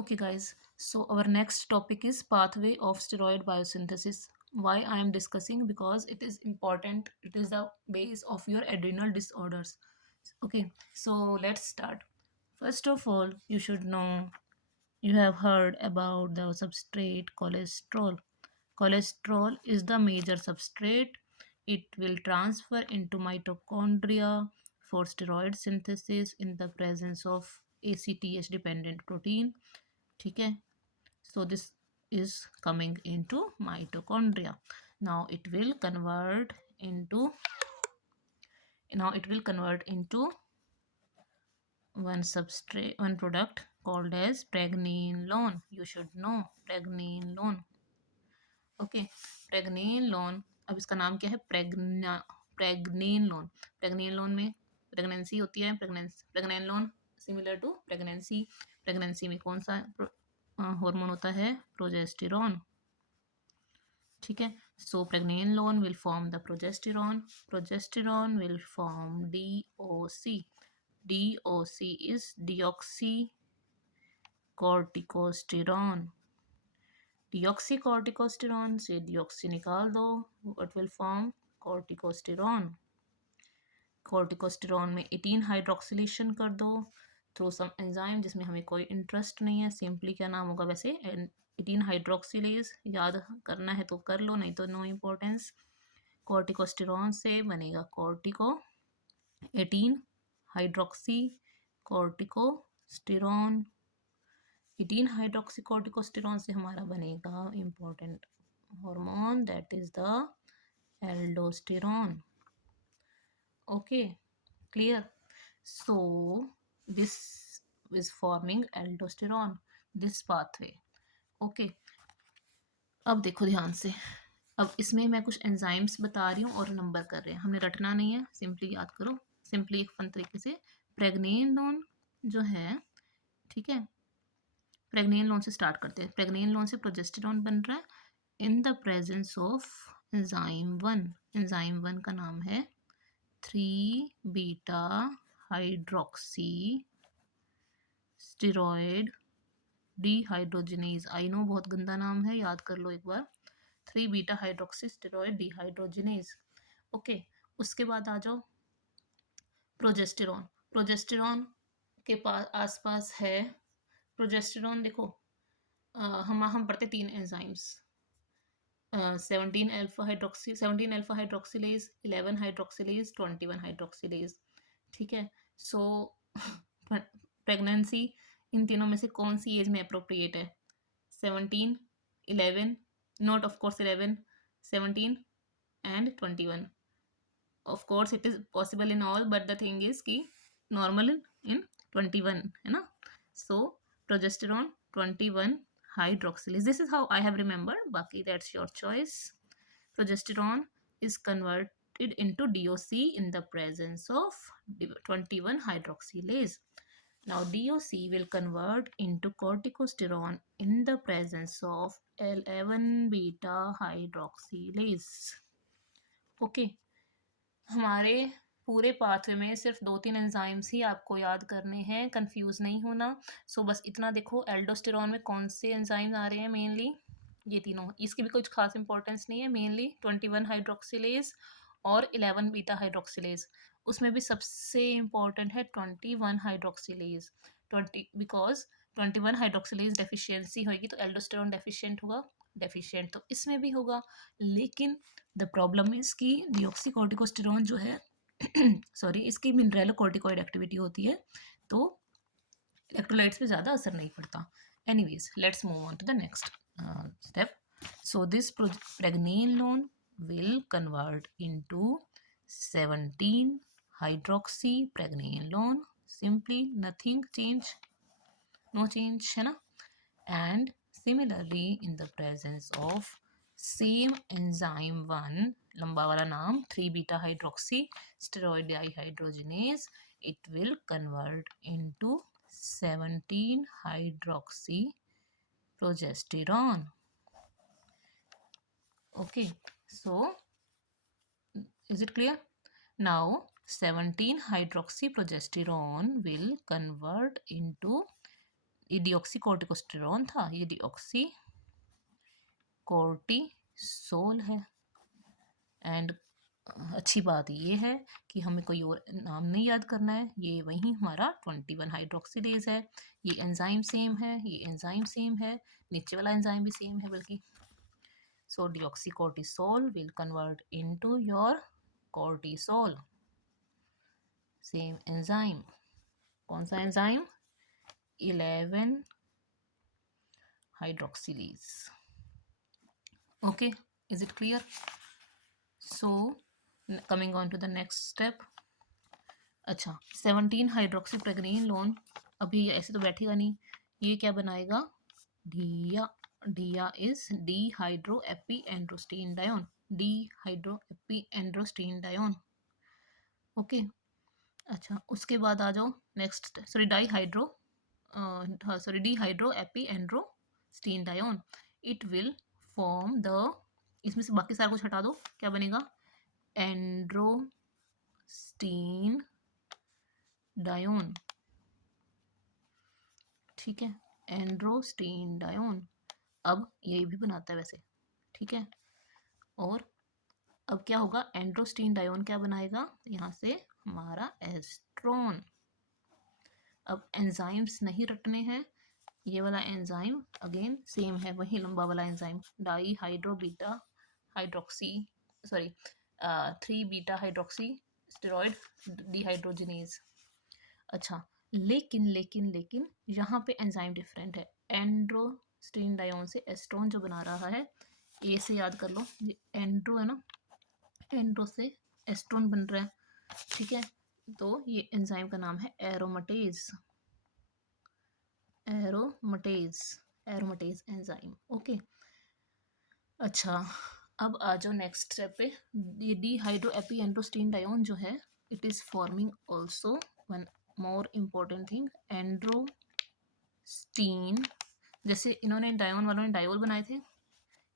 Okay, guys. So our next topic is pathway of steroid biosynthesis. Why I am discussing? Because it is important. It is the base of your adrenal disorders. Okay, so let's start. First of all, you should know you have heard about the substrate cholesterol. Cholesterol is the major substrate. It will transfer into mitochondria for steroid synthesis in the presence of ACTH dependent protein. ठीक है, so this is coming into mitochondria. now it will convert into now it will convert into one product called as pregnenolone. You should know pregnenolone. Okay, pregnenolone. अब इसका नाम क्या है? प्रेग्नेnolone. प्रेग्नेnolone में pregnancy होती है. Pregnenolone similar to pregnancy. Pregnancy में कौन सा हार्मोन होता है? प्रोजेस्टेरॉन. ठीक है, so pregnenolone will form the progesterone. Progesterone will form DOC. DOC is deoxy corticosterone. Deoxycorticosterone से डिऑक्सी निकाल दो, what will form? Corticosterone. Corticosterone में 18 हाइड्रोक्सिलेशन कर दो थ्रू सम एंजाइम जिसमें हमें कोई इंटरेस्ट नहीं है. सिंपली क्या नाम होगा वैसे? 18 हाइड्रोक्सिलेज. याद करना है तो कर लो, नहीं तो नो इम्पोर्टेंस. कॉर्टिकोस्टेरॉन से बनेगा कॉर्टिको 18 हाइड्रोक्सी कॉर्टिकोस्टेरॉन. 18 हाइड्रोक्सीकॉर्टिकोस्टेरॉन से हमारा बनेगा important hormone, that is the aldosterone. Okay, clear? So this is forming aldosterone, this pathway. Okay, अब देखो ध्यान से. अब इसमें मैं कुछ एंजाइम्स बता रही हूँ और नंबर कर रहे हैं. हमने रटना नहीं है, सिंपली याद करो. सिंपली एक फन तरीके से प्रेग्नेnolone जो है, ठीक है, प्रेग्नेnolone से स्टार्ट करते हैं. प्रेग्नेnolone से प्रोजेस्टेरॉन बन रहा है in the presence of enzyme 1. Enzyme 1 का नाम है three beta hydroxy steroid dehydrogenase. I know बहुत गंदा नाम है, याद कर लो एक बार. Three beta hydroxy steroid dehydrogenase. Okay, उसके बाद आ जाओ प्रोजेस्टेरॉन. प्रोजेस्टेरॉन के पास आसपास है प्रोजेस्टेरॉन. देखो हम पढ़ते 3 enzymes, 17 alpha hydroxylase, 11 hydroxylase, 21 hydroxylase. ठीक है, सो प्रेगनेंसी इन तीनों में से कौन सी एज में अप्रोप्रिएट है? 17, 11, not of course 11, 17 and 21. Of course it is possible in all, but the thing is कि नॉर्मल इन 21 है ना. सो progesterone 21 hydroxylase. This is how I have remembered. Baki, that's your choice. Progesterone is converted into DOC in the presence of 21 hydroxylase. Now DOC will convert into corticosterone in the presence of 11 beta hydroxylase. Okay, हमारे पूरे pathway में सिर्फ 2-3 enzymes ही आपको याद करने हैं, confuse नहीं होना. सो बस इतना देखो, एल्डोस्टेरॉन में कौन से एंजाइम्स आ रहे हैं? मेनली ये तीनों. इसकी भी कुछ खास इंपॉर्टेंस नहीं है. मेनली 21 हाइड्रोक्सिलेज और 11 बीटा हाइड्रोक्सिलेज. उसमें भी सबसे इम्पॉर्टेंट है 21 हाइड्रोक्सिलेज. 20 बिकॉज 21 हाइड्रोक्सिलेज डेफिशिएंसी होगी तो एल्डोस्टेरॉन डेफिशिएंट होगा. डेफिशिएंट तो इसमें भी होगा, लेकिन द प्रॉब्लम इज कि डिऑक्सीकॉर्टिकोस्टेरॉन जो है सॉरी, इसकी मिनरलोकॉर्टिकॉइड एक्टिविटी होती है तो इलेक्ट्रोलाइट्स पे ज़्यादा असर नहीं पड़ता. Anyways, let's move on to the next step. So this pregnenolone will convert into 17 hydroxy pregnenolone. Simply nothing change, no change है ना. And similarly in the presence of same enzyme 1, लंबा वाला नाम 3-beta hydroxy steroid dehydrogenase, it will convert into 17 hydroxy progesterone. Okay, so is it clear? Now 17 hydroxy progesterone will convert into ये deoxy कोर्टिकोस्टेरॉन था, ये deoxy cortisol है। And अच्छी बात ये है कि हमें कोई और नाम नहीं याद करना है, ये वही हमारा 21 हाइड्रोक्सिलेज है। ये एंजाइम सेम है, ये एंजाइम सेम है, नीचे वाला एंजाइम भी सेम है बल्कि। सो deoxycortisol will convert into your cortisol, same enzyme. कौन सा enzyme? 11 hydroxylase. Okay, is it clear? So coming on to the next step. अच्छा, 17 हाइड्रोक्सीप्रेगनीलोन, अभी ऐसे तो बैठेगा नहीं, ये क्या बनाएगा? DHEA. DHEA is dehydro epi androstene dione, dehydro epi androstene dione. Okay, अच्छा उसके बाद आ जाओ next, sorry dihydro, sorry dehydro epi androstene dione. It will form the, इसमें से बाकी सारा कुछ हटा दो, क्या बनेगा? एंड्रोस्टीन डायोन। ठीक है, एंड्रोस्टीन डायोन। अब ये भी बनाता है वैसे, ठीक है। और अब क्या होगा? एंड्रोस्टीन डायोन क्या बनाएगा? यहाँ से हमारा एस्ट्रोन। अब एंजाइम्स नहीं रटने हैं, ये वाला एंजाइम अगेन सेम है, वही लंबा वाला enzyme, dihydro beta hydroxy, sorry 3 beta hydroxy steroid dehydrogenase. अच्छा, लेकिन लेकिन लेकिन यहाँ पे एंजाइम डिफरेंट है। एंड्रोस्टीन डायोन से एस्ट्रोन जो बना रहा है, ए से याद कर लो, ये एंड्रो है ना, एंड्रो से एस्ट्रोन बन रहा है, ठीक है। तो ये एंजाइम का नाम है एरोमेटेज, एरोमेटेज, एरोमेटेज एंजाइम। ओके, अच्छा अब आ जाओ नेक्स्ट स्टेप पे। ये डीहाइड्रो एपी एंड्रोस्टीन डायोन जो है, it is forming also one more important thing, androstene. जैसे इन्होंने डायोन वालों ने डायोल बनाए थे,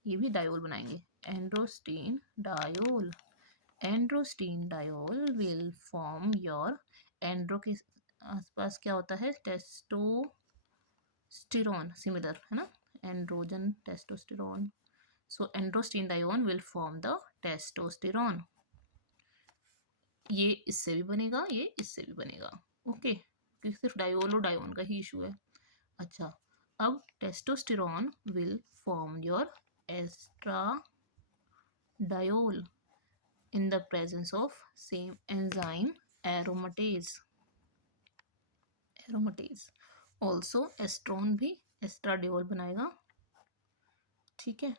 ये भी डायोल बनाएंगे, androstene diol. Androstene diol will form your, andro के आसपास क्या होता है? टेस्टोस्टेरॉन, सिमिलर है ना, androgen testosterone. So androstene dione will form the testosterone. ये इससे भी बनेगा, ये इससे भी बनेगा। ओके, क्योंकि सिर्फ डायोल और डायोन का ही इशू है। अच्छा, अब testosterone will form your estradiol in the presence of same enzyme aromatase, aromatase। also estrone भी एस्ट्राडियोल बनाएगा, ठीक है।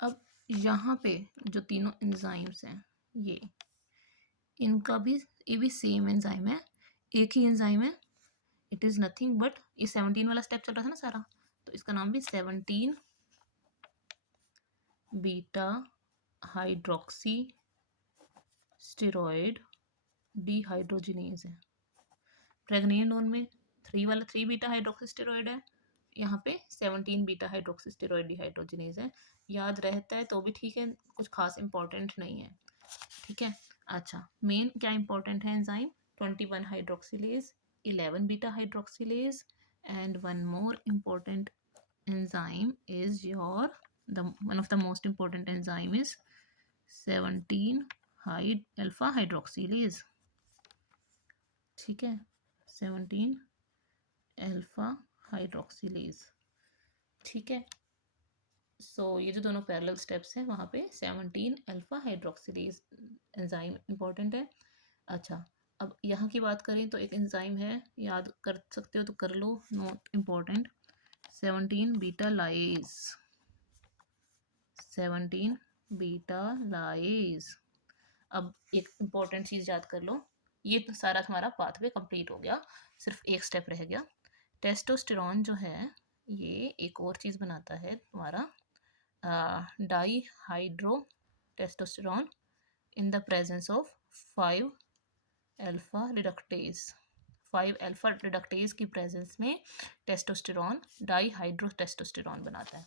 अब यहाँ पे जो तीनों एंजाइम्स हैं, ये इनका भी, ये भी सेम एंजाइम है, एक ही एंजाइम है। इट इज़ नथिंग बट, ये 17 वाला स्टेप चल रहा था ना सारा, तो इसका नाम भी 17 बीटा हाइड्रोक्सी स्टेरॉइड डिहाइड्रोजिनेज है। प्रेग्नेनोन में 3 बीटा हाइड्रोक्सीस्टेरॉइड है, यहाँ पे 17 बीटा हाइड्रोक्सीस्टेरॉइड डिहाइड्रोजिनेज है। याद रहता है तो भी ठीक है, कुछ खास इंपॉर्टेंट नहीं है, ठीक है। अच्छा, मेन क्या इंपॉर्टेंट है enzyme? 21 hydroxylase, 11 beta hydroxylase, and one more important enzyme is your, the one of the most important enzyme is 17 alpha hydroxylase, ठीक है, 17 अल्फा हाइड्रोक्सिलेज, ठीक है। सो ये जो दोनों पैरेलल स्टेप्स हैं, वहाँ पे 17 अल्फा हाइड्रोक्सिलेज एंजाइम इंपॉर्टेंट है। अच्छा, अब यहाँ की बात करें तो एक एंजाइम है, याद कर सकते हो तो कर लो, not important, 17 beta lyase, 17 beta lyase. अब एक इम्पॉर्टेंट चीज़ याद कर लो, ये तो सारा तुम्हारा पाथवे कंप्लीट हो गया, सिर्फ एक स्टेप रह गया। टेस्टोस्टेरॉन जो है, ये एक और चीज़ बनाता है तुम्हारा, dihydro testosterone in the presence of 5 alpha reductase. 5 alpha reductase की प्रेजेंस में टेस्टोस्टेरॉन डाई हाइड्रो टेस्टोस्टेरॉन बनाता है।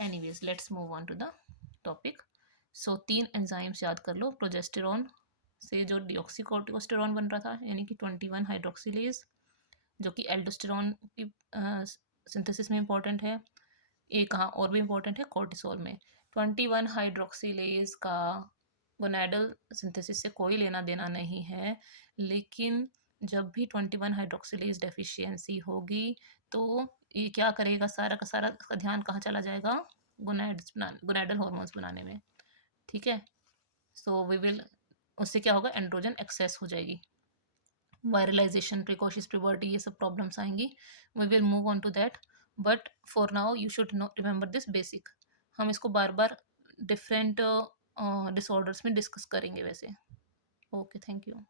Anyways, let's move on to the topic. So 3 enzymes याद कर लो। प्रोजेस्टेरॉन से जो डिऑक्सीकोर्टिकोस्टेरॉन बन रहा था, यानी कि 21 हाइड्रोक्सिलेज, जो कि एल्डोस्टेरॉन की सिंथेसिस में इम्पॉर्टेंट है, एक कहाँ और भी इम्पॉर्टेंट है, कोर्टिसोल में। 21 हाइड्रोक्सिलेज का गोनैडल सिंथेसिस से कोई लेना देना नहीं है, लेकिन जब भी 21 हाइड्रोक्सिलेज डेफिशिएंसी होगी तो ये क्या करेगा, सारा का सारा इसका ध्यान कहाँ चला जाएगा, गोनैडल हॉर्मोन्स बनाने में। ठीक है, सो वी विल, उससे क्या होगा, एंड्रोजन एक्सेस हो जाएगी, वायरलाइजेशन, प्रिकॉशियस प्यूबर्टी, ये सब प्रॉब्लम्स आएंगी। We will move on to that, but for now you should know remember this basic. हम इसको बार बार डिफरेंट डिसऑर्डर्स में डिस्कस करेंगे वैसे। Okay, thank you.